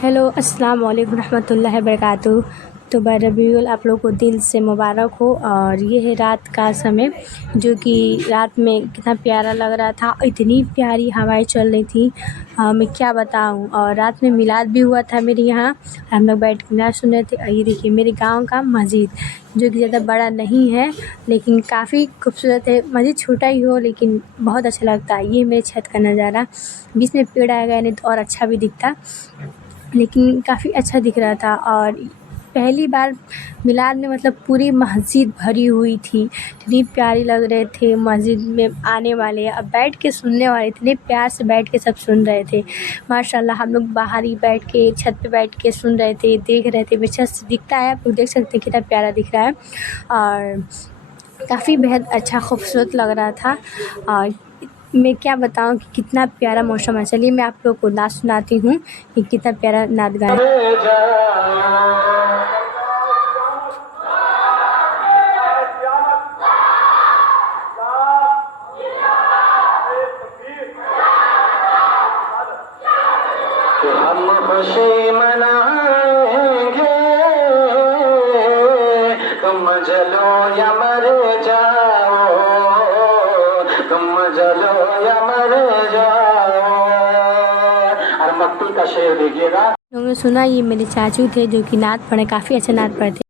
Hello अस्सलाम वालेकुम रहमतुल्लाहि व बरकातुहू। तो बाय रबीउल आप लोग को दिल से मुबारक हो। और ये है रात का समय, जो कि रात में कितना प्यारा लग रहा था। इतनी प्यारी हवाएं चल रही थी, मैं क्या बताऊं। और रात में मिलाद भी हुआ था मेरे यहाँ, हम लोग बैठ के मिलाद सुन रहे थे। और ये देखिए मेरे गांव का मस्जिद, जो कि ज़्यादा बड़ा नहीं है लेकिन काफ़ी खूबसूरत है। मस्जिद छोटा ही हो लेकिन बहुत अच्छा लगता है। ये मेरे छत का नज़ारा, बीच में पेड़ आ गए नहीं तो और अच्छा भी दिखता, लेकिन काफ़ी अच्छा दिख रहा था। और पहली बार मिलाद में मतलब पूरी मस्जिद भरी हुई थी, इतनी प्यारी लग रहे थे। मस्जिद में आने वाले अब बैठ के सुनने वाले इतने प्यार से बैठ के सब सुन रहे थे, माशाल्लाह। हम लोग बाहर ही बैठ के छत पे बैठ के सुन रहे थे, देख रहे थे। मेरे छत से दिखता है, आप लोग देख सकते हैं कितना प्यारा दिख रहा है। और काफ़ी बेहद अच्छा खूबसूरत लग रहा था। और मैं क्या बताऊं कि कितना प्यारा मौसम है। चलिए मैं आप लोग को नाच सुनाती हूँ कि कितना प्यारा नाच गाया। हम खुशी मनाएंगे, तुम जलो या मर जाओ, तुम जलो या मर जाओ। और मक्ती का शेर देखिएगा। लोगों ने सुना, ये मेरे चाचू थे जो कि नात पढ़े, काफ़ी अच्छा नात पढ़ते।